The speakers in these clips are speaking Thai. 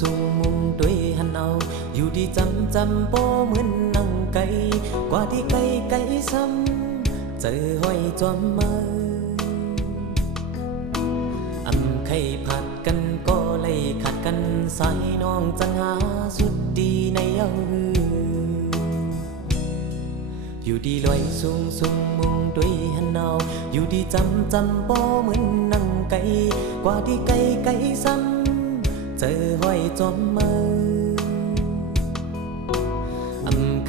สูงมุงด้วยหันเอาอยู่ดีจำโปเหมือนนั่งไกลกว่าที่ไกลซ้ำเจอห้อยจอมมือใครผัดกันก็เลยขัดกันสายน้องจังหาสุดดีในเอาอยู่ดีลอยสูงมุงด้วยหันเอาอยู่ดีจำโปเหมือนนั่งไกลกว่าที่ไกลซ้ำเจอห้อยจอมมือ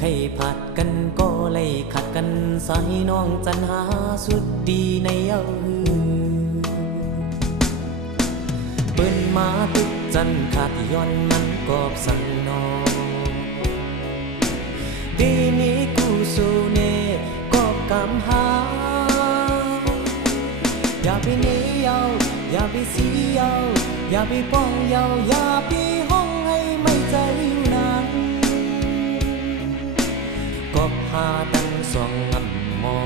ใครผัดกันก็เลยขัดกันสายน้องจันหาสุดดีในเอาเปิ้นมาตึกจันขาดย้อนมันกอบสั่งนองปีนี้กูสู้เน่กอบกำหาอย่าไปหนีเยาอย่าไปเสียเยาอย่าไปป้องเยาอย่าไปห้องให้ไม่ใจนานกอบหาตั้งสองงำมอ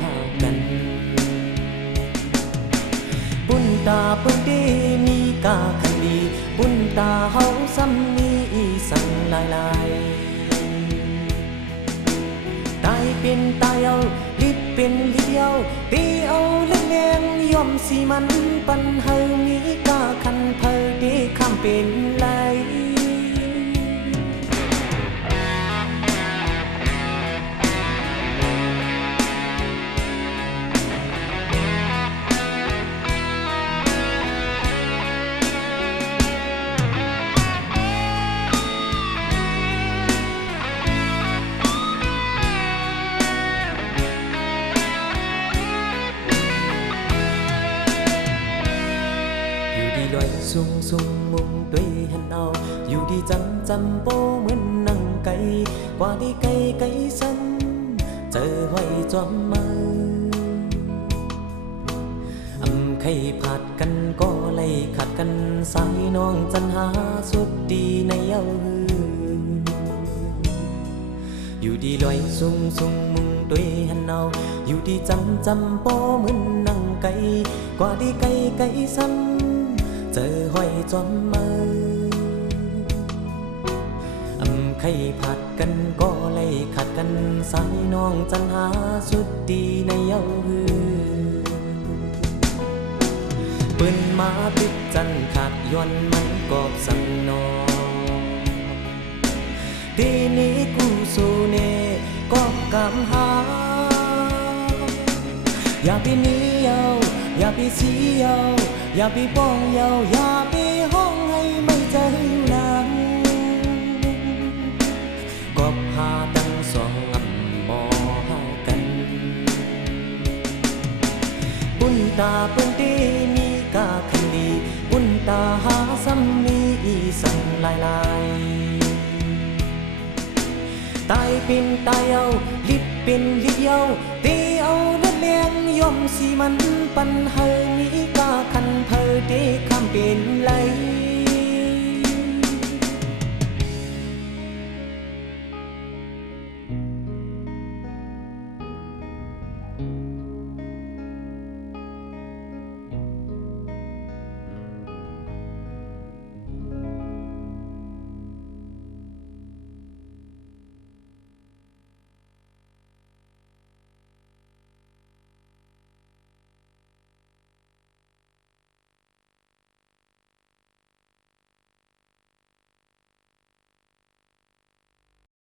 หากันบุญตาเปิ้นดีมีกาคันดีบุญตาเฮาซ้ำมีสั่งลายตายเป็นตายเอาลิบเป็นลิบเยาตีเอาเล่นแรงย่อมสิมันปันเฮามีกาคันเพอดีคำเป็นไรลอยสูงมุงด้วยหันเอาอยู่ดีจำโปเหมือนนั่งไกลกว่าที่ไกลซ้ำเจอห้อยจอมมือใครผัดกันก็เลยขัดกันสายน้องจันหาสุดดีในเอาอยู่ดีลอยสูงมุงด้วยหันเอาอยู่ดีจำโปเหมือนนั่งไกลกว่าที่ไกลซ้ำเจอห้อยจอมมือใครผัดกันก็เลยขัดกันสายน้องจันหาสุดดีในเย้าเปิ้นมาปิดจันขาดย้อนมันกอบสั่งนองทีนี้กูสู้เน่กอบกำหาอย่าไปหนีเย้าอย่าไปเสียเย้าอย่าไปป้องเยาอย่าไปห้องให้ไม่ใจนานกอบหาตั้งสองงำบ่หากันบุญตาเปิ้นดีมีกาคันดีบุญตาหาซ้ำมีสั่งลายตายเป็นตายเอาลิบเป็นลิบเยาตีเอาเลือดแรงย่อมสิมันปันเฮมีกาคันเพอเดคำเป็นไร